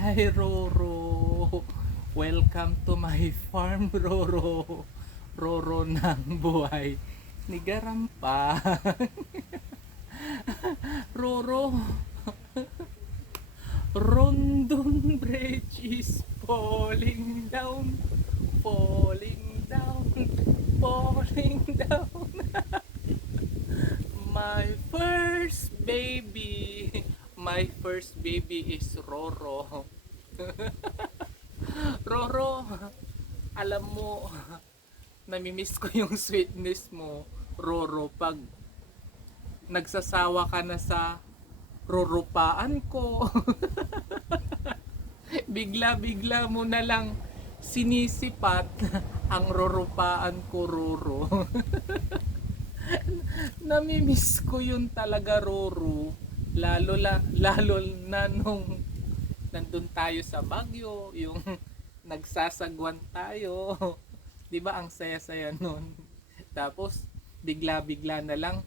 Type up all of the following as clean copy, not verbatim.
Hi Roro, welcome to my farm Roro. Roro ng buhay ni Garampa. Roro, Rondon Bridge is falling down, falling down, falling down. My first baby, my first baby is Roro. Roro, alam mo, namimiss ko yung sweetness mo, Roro, pag nagsasawa ka na sa rorupaan ko. Bigla-bigla mo na lang sinisipat ang rorupaan ko, Roro. Namimiss ko yun talaga, Roro. Lalo na nung nandun tayo sa Baguio, yung nagsasagwan tayo. 'Di ba ang saya-saya nun? Tapos bigla-bigla na lang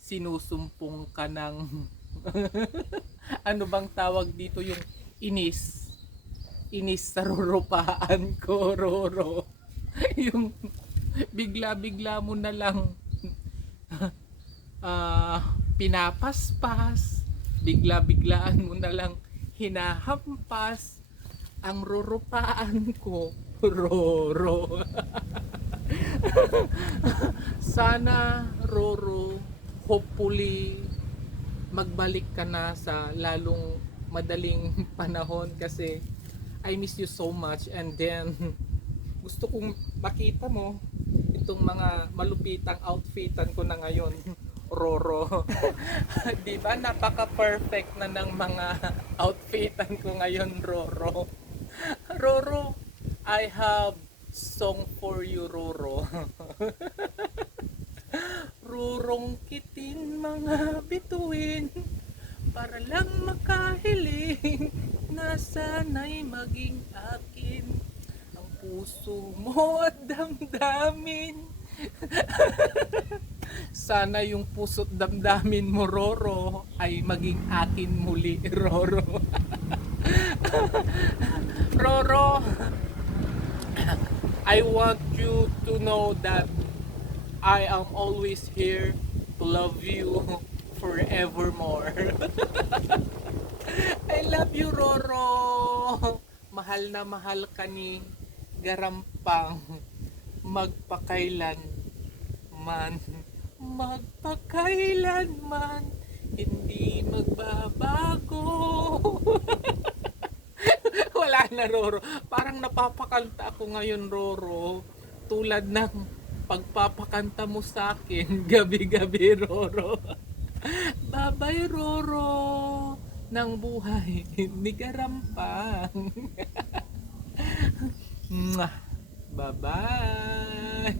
sinusumpong ka ng ano bang tawag dito, yung inis. Inis sa rurupaan ko, Roro. Yung bigla-bigla mo na lang pinapaspas, bigla-biglaan mo na lang hinahampas ang rurupaan ko, Roro. Sana, Roro, hopefully magbalik ka na sa lalong madaling panahon, kasi I miss you so much. And then gusto kong makita mo itong mga malupitang outfitan ko na ngayon, Roro. Di ba napaka-perfect na ng mga outfitan ko ngayon, Roro. Roro, I have song for you, Roro. Rurong kitin mga bituin, para lang makahiling na sana'y maging akin ang puso mo at damdamin. Sana yung puso't damdamin mo, Roro, ay maging akin muli, Roro. Roro, I want you to know that I am always here to love you forevermore. I love you, Roro. Mahal na mahal ka ni Garampang. Magpakailan man, magpakailan man, hindi magbabago. Wala na, Roro. Parang napapakanta ako ngayon, Roro. Tulad ng pagpapakanta mo sa akin gabi-gabi, Roro. Bye-bye, Roro, ng buhay ni Garampang. Bye-bye.